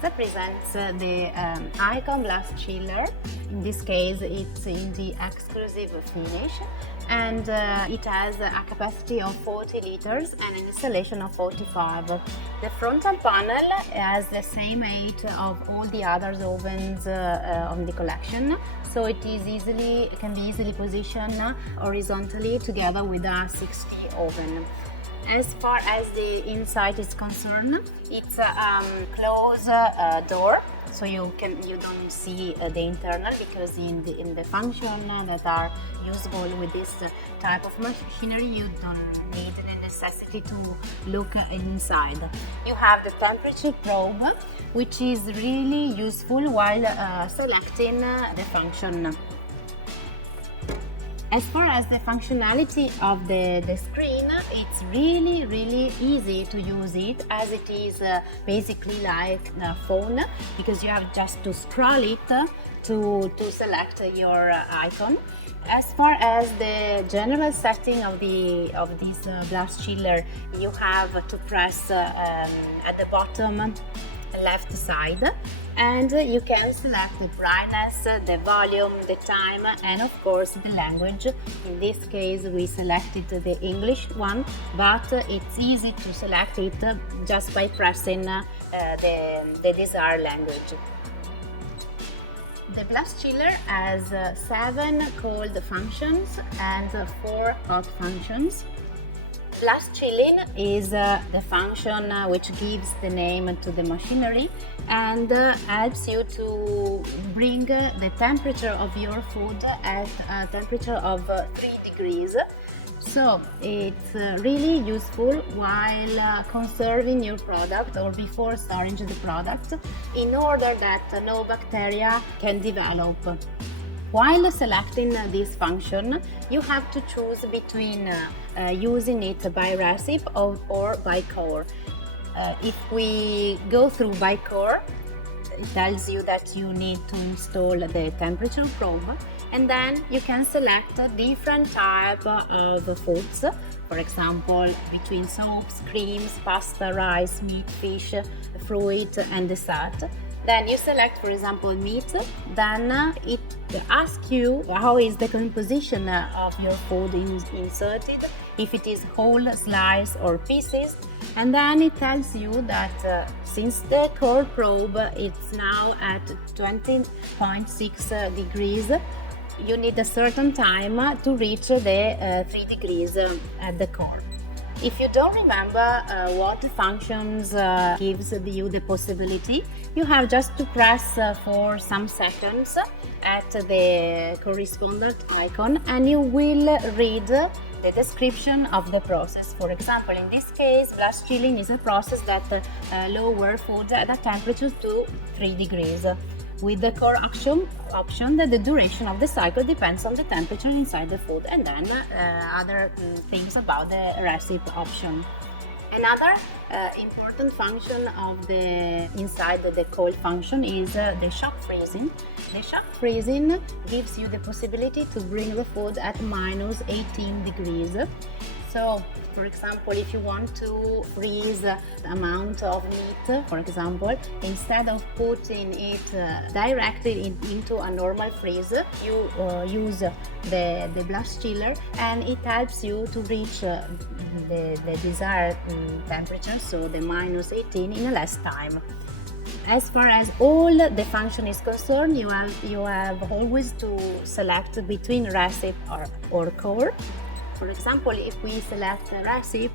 Barazza presents the Icon glass chiller. In this case, it's in the exclusive finish, and it has a capacity of 40 liters and an installation of 45. The frontal panel has the same height of all the other ovens on the collection, so it can be easily positioned horizontally together with a 60 oven. As far as the inside is concerned, it's a closed door, so you don't see the internal, because in the function that are usable with this type of machinery, you don't need the necessity to look inside. You have the temperature probe, which is really useful while selecting the function. As far as the functionality of the screen, it's really easy to use it, as it is basically like a phone, because you have just to scroll it to select your icon. As far as the general setting of this glass chiller, you have to press at the bottom left side, and you can select the brightness, the volume, the time, and of course the language. In this case we selected the English one, but it's easy to select it just by pressing the desired language. The glass chiller has 7 cold functions and 4 hot functions. Glass chilling is the function which gives the name to the machinery and helps you to bring the temperature of your food at a temperature of 3 degrees. So it's really useful while conserving your product or before storing the product, in order that no bacteria can develop. While selecting this function, you have to choose between using it by recipe or by core. If we go through by core, it tells you that you need to install the temperature probe, and then you can select different type of foods, for example between soaps, creams, pasta, rice, meat, fish, fruit and dessert. Then you select, for example, meat, then it asks you how is the composition of your food inserted, if it is whole, slice or pieces, and then it tells you that since the core probe is now at 20.6 degrees, you need a certain time to reach the 3 degrees at the core. If you don't remember what functions gives you the possibility, you have just to press for some seconds at the correspondent icon, and you will read the description of the process. For example, in this case, glass chilling is a process that lowers food at a temperature to 3 degrees. With the core option, the duration of the cycle depends on the temperature inside the food, and then other things about the recipe option. Another important function of the inside the cold function is the shock freezing. The shock freezing gives you the possibility to bring the food at minus 18 degrees. So, for example, if you want to freeze the amount of meat, for example, instead of putting it directly into a normal freeze, you use the glass chiller, and it helps you to reach the desired temperature, so the minus 18, in a less time. As far as all the function is concerned, you have always to select between recipe or core. For example, if we select a recipe,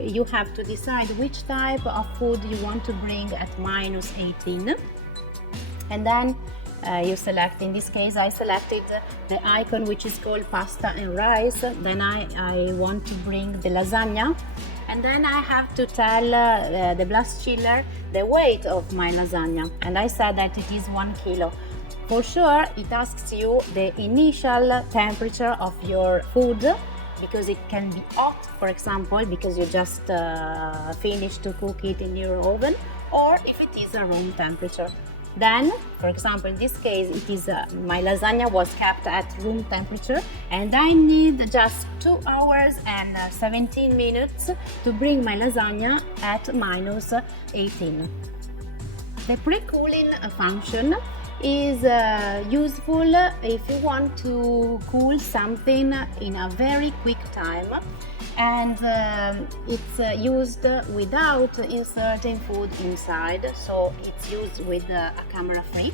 you have to decide which type of food you want to bring at minus 18, and then you select. In this case, I selected the icon which is called pasta and rice. Then I want to bring the lasagna, and then I have to tell the glass chiller the weight of my lasagna, and I said that it is 1 kilo. For sure, it asks you the initial temperature of your food, because it can be hot, for example, because you just finished to cook it in your oven, or if it is a room temperature. Then, for example, in this case, it is my lasagna was kept at room temperature, and I need just 2 hours and 17 minutes to bring my lasagna at minus 18. The pre-cooling function is useful if you want to cool something in a very quick time, and it's used without inserting food inside, so it's used with a camera free,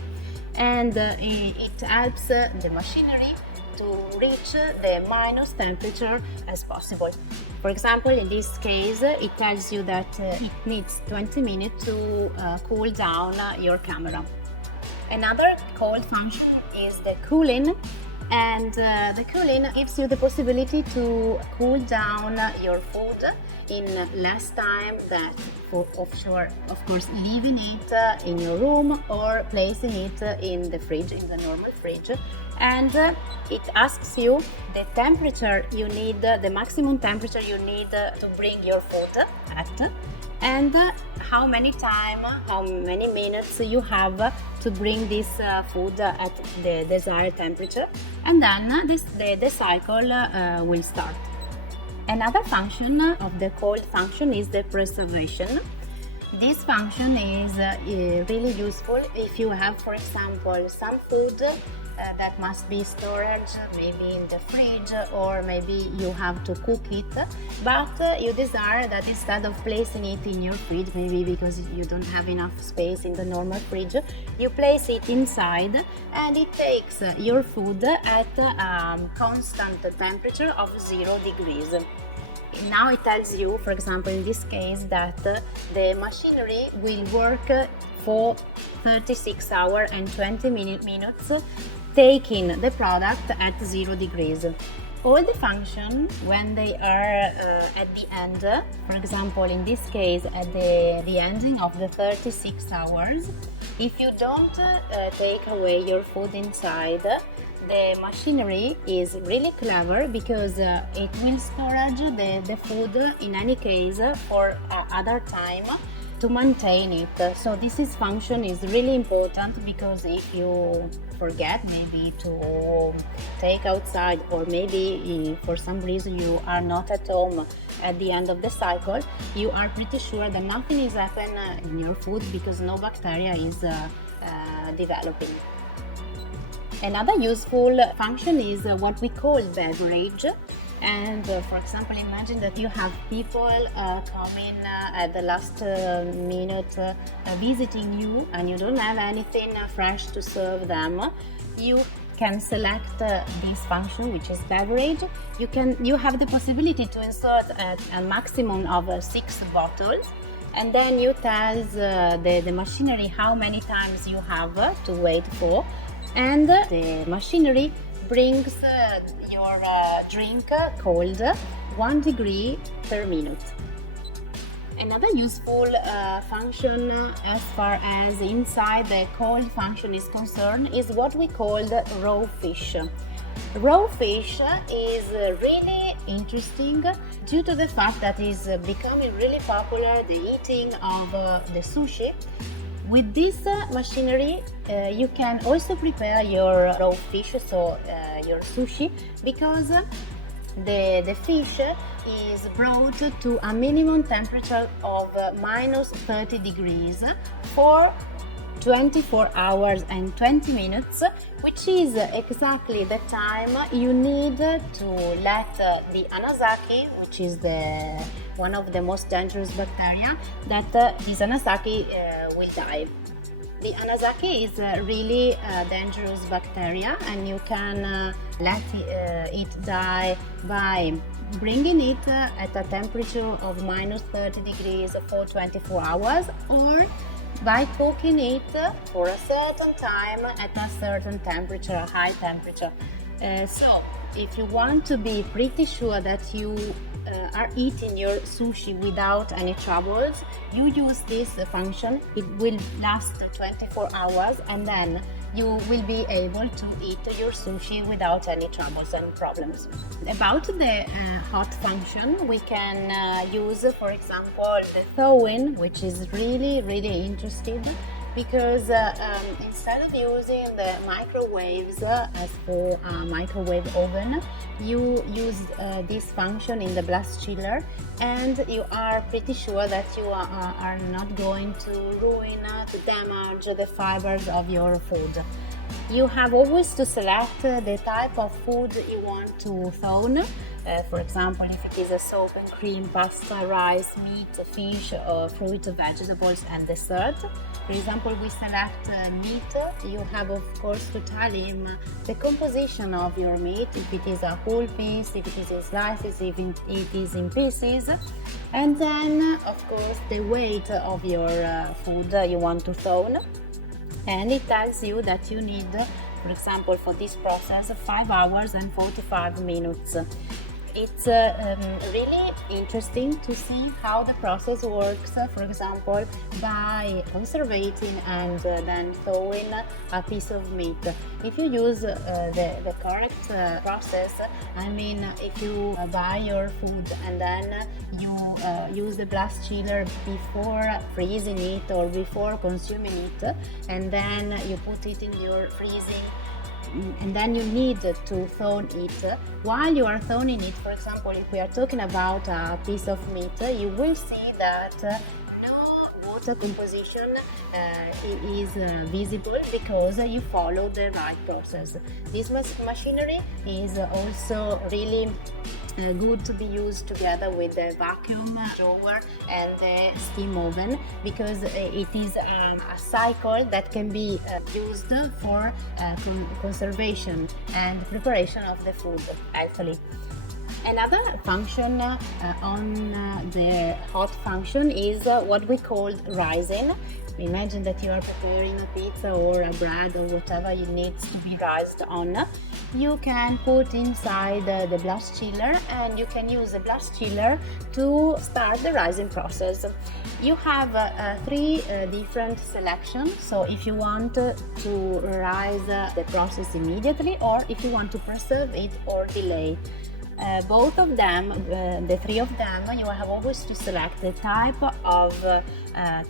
and it helps the machinery to reach the minus temperature as possible. For example, in this case, it tells you that it needs 20 minutes to cool down your camera. Another cold function is the cooling, and the cooling gives you the possibility to cool down your food in less time than for offshore. Of course, leaving it in your room or placing it in the fridge, in the normal fridge, and it asks you the temperature you need, the maximum temperature you need to bring your food at, and how many minutes you have to bring this food at the desired temperature, and then the cycle will start. Another function of the cold function is the preservation. This function is really useful if you have, for example, some food that must be stored maybe in the fridge, or maybe you have to cook it, but you desire that instead of placing it in your fridge, maybe because you don't have enough space in the normal fridge, you place it inside, and it takes your food at a constant temperature of 0 degrees. Now it tells you, for example, in this case, that the machinery will work for 36 hours and 20 minutes, taking the product at 0 degrees. All the functions, when they are at the end, for example, in this case, at the ending of the 36 hours, if you don't take away your food inside, the machinery is really clever, because it will storage the food in any case for other time to maintain it. So this function is really important, because if you forget maybe to take outside, or maybe for some reason you are not at home at the end of the cycle, you are pretty sure that nothing is happening in your food, because no bacteria is developing. Another useful function is what we call beverage. And for example, imagine that you have people coming at the last minute visiting you, and you don't have anything fresh to serve them. You can select this function, which is beverage. You have the possibility to insert a maximum of 6 bottles, and then you tell the machinery how many times you have to wait for, and the machinery brings your drink cold 1 degree per minute. Another useful function as far as inside the cold function is concerned is what we call the raw fish. Raw fish is really interesting due to the fact that it is becoming really popular, the eating of the sushi. With this machinery, you can also prepare your raw fish, so your sushi, because the fish is brought to a minimum temperature of minus 30 degrees for 24 hours and 20 minutes, which is exactly the time you need to let the Anasaki, which is one of the most dangerous bacteria, that this Anasaki will die. The Anasaki is really a dangerous bacteria, and you can let it die by bringing it at a temperature of minus 30 degrees for 24 hours, or by cooking it for a certain time at a certain temperature, a high temperature. So if you want to be pretty sure that you are eating your sushi without any troubles, you use this function. It will last 24 hours, and then you will be able to eat your sushi without any troubles and problems. About the hot function, we can use, for example, the thawing, which is really interesting, because instead of using the microwaves as for a microwave oven, you use this function in the blast chiller, and you are pretty sure that you are not going to ruin, to damage the fibers of your food. You have always to select the type of food you want to thaw. For example, if it is a soup and cream, pasta, rice, meat, fish, fruit, vegetables, and dessert. For example, we select meat. You have, of course, to tell him the composition of your meat, if it is a whole piece, if it is in slices, if it is in pieces. And then, of course, the weight of your food you want to thaw. And it tells you that you need, for example, for this process, 5 hours and 45 minutes. It's really interesting to see how the process works, for example, by conserving and then thawing a piece of meat. If you use the correct process, I mean, if you buy your food and then you use the blast chiller before freezing it or before consuming it, and then you put it in your freezing, and then you need to thaw it. While you are thawing it, for example, if we are talking about a piece of meat, you will see that no water composition is visible because you follow the right process. This machinery is also really good to be used together with the vacuum drawer and the steam oven, because it is a cycle that can be used for conservation and preparation of the food healthily. Another function on the hot function is what we call rising. Imagine that you are preparing a pizza or a bread or whatever you need to be rised on. You can put inside the blast chiller, and you can use the blast chiller to start the rising process. You have 3 different selections, so if you want to rise the process immediately, or if you want to preserve it or delay. Both of them, the 3 of them, you have always to select the type of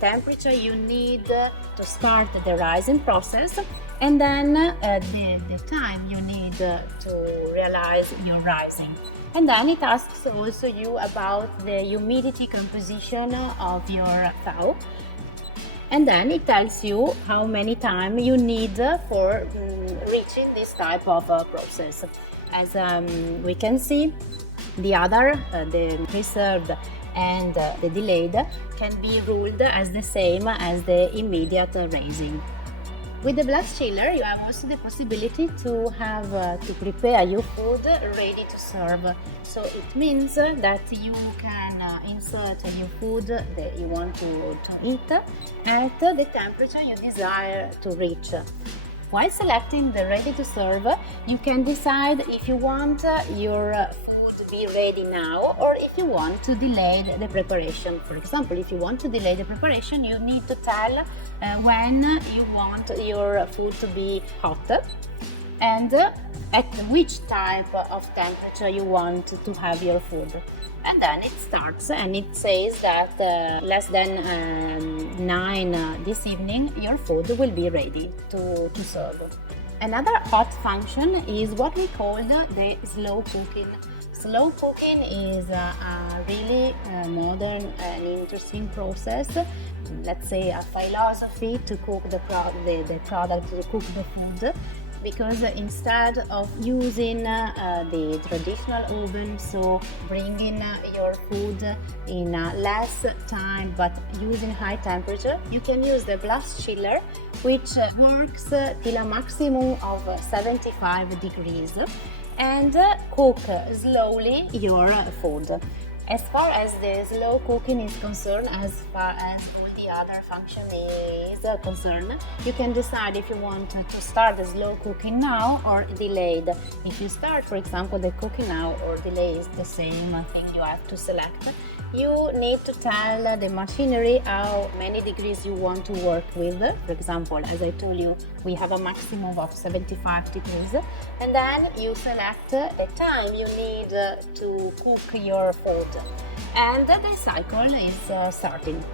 temperature you need to start the rising process, and then the time you need to realize your rising. And then it asks also you about the humidity composition of your thaw. And then it tells you how many time you need for reaching this type of process. As we can see, the other, the preserved and the delayed, can be ruled as the same as the immediate raising. With the blast chiller, you have also the possibility to have to prepare your food ready to serve. So it means that you can insert your food that you want to eat at the temperature you desire to reach. While selecting the ready to serve, you can decide if you want your food to be ready now, or if you want to delay the preparation. For example, if you want to delay the preparation, you need to tell when you want your food to be hot and at which type of temperature you want to have your food. And then it starts, and it says that less than 9 this evening your food will be ready to serve. Another hot function is what we call the slow cooking. Slow cooking is a really modern and interesting process. Let's say a philosophy to cook the product, to cook the food. Because instead of using the traditional oven, so bringing your food in less time but using high temperature, you can use the blast chiller, which works till a maximum of 75 degrees, and cook slowly your food. As far as the slow cooking is concerned, as far as all the other function is concerned, you can decide if you want to start the slow cooking now or delayed. If you start, for example, the cooking now or delay is the same thing you have to select. You need to tell the machinery how many degrees you want to work with. For example, as I told you, we have a maximum of 75 degrees, and then you select the time you need to cook your food, and the cycle is starting.